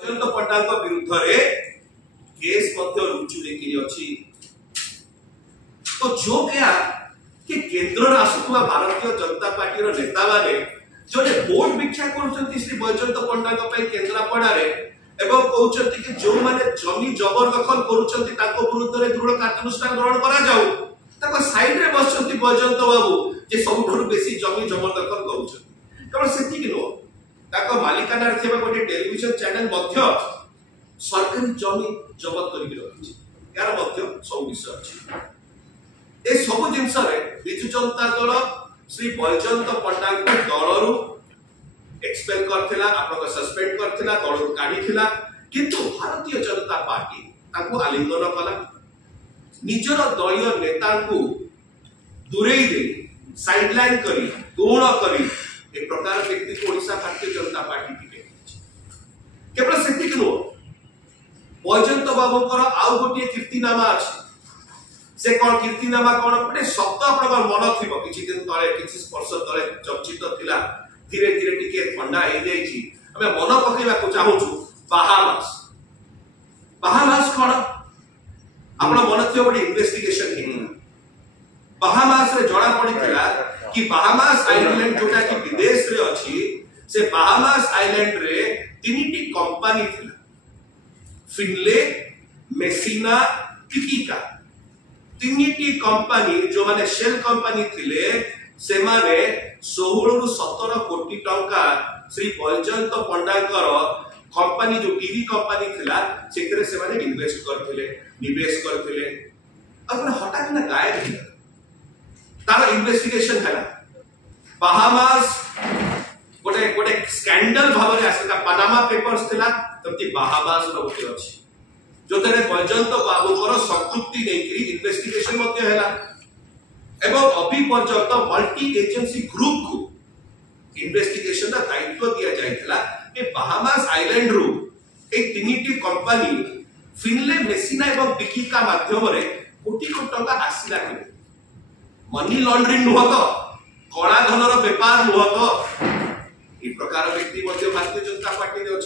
बୈजयंत पट्टनायक विरुद्ध रे केस मध्य रुचु लेकिन अछि। तो जो क्या कि केंद्र आसुवा भारतीय जनता पार्टी रो नेता माने जोने वोट भिक्षा करछंती श्री बैजयंत पट्टनायक पई केंद्रापड़ा रे एवं कहउछंती कि जो माने जमी जबरदखल करूछंती ताको विरुद्ध रे दृढ़ कार्यानुष्ठान ग्रहण करा जाऊ। ताको साइड रे बसछंती बैजयंत बाबू जे सबठुर बेसी जमी जबरदखल करूछंती। केवल सेति कि नो ताको मालिकाना रे थिबा गोटे टेलीविजन चैनल मध्य सरकारी जमी जबत करि रखिछि। यार मध्य सब विषय अछि। ए सब जिंस रे बिजु जनता दल श्री बैजयंत पट्टनायक दलरु एक्सपेल करथिला, आपन सस्पेंड करथिला, दलरु काढिथिला, किंतु भारतीय जनता पार्टी ताको आलिंगन कला, निजर दलीय नेता को दूरेई दे साइडलाइन करी गौण करी एक प्रकार व्यक्ति को ओडिशा भारतीय जनता पार्टी टिके केवल सेतिक नो बैजयंत बाबूकर आउ गोटे कीर्तिनामा अछि। से कोन कीर्तिनामा कोन गोटे शब्द आपन मन थिबो किछि दिन तळे किछि स्पर्श तळे चर्चित थिला, धीरे धीरे टिके ठंडा हे जाईछि। हमें मन पकेबा को चाहूछु बाहामास। बाहामास कोन आपन मन थिबो गोटे इन्वेस्टिगेशन हे। बाहामास रे जणा पडिथिला कि बाहामास आइलैंड जोटा कि विदेश रे अछि, से बाहामास आइलैंड रे तीनटी कंपनी थिला, फिनले, मेसिना, टिकिका। तीनटी कंपनी जो माने शेल कंपनी थिले से माने 16 रु 17 कोटी टंका श्री बैजयंत पट्टनायकर कंपनी जो टीवी कंपनी थिला सेकरे से माने इन्वेस्ट करथिले, निवेश करथिले। अब हठात ना गायब हिला। तार इन्वेस्टिगेशन हला बाहामास गोटे गोटे स्कैंडल भाबरे आसला, पनामा पेपर्स थिला तमति बाहामास रहुते अछि जोतरे बैजयंत बाबूकर संतृप्ति नेकरी इन्वेस्टिगेशन मध्य हैला एवं अभी पर्यंत मल्टी एजेंसी ग्रुप को इन्वेस्टिगेशन का दायित्व दिया जायतिला ए बाहामास आइलैंड रु ए तीनटी कंपनी फिनले, मेसिना एवं टिकिका माध्यम रे कोटी कोटी टंका आसिला कि मनी लॉन्ड्रिंग नुह तो कला धनर व्यापार नुह तो ई प्रकार व्यक्ति मध्य भारतीय जनता पार्टी रे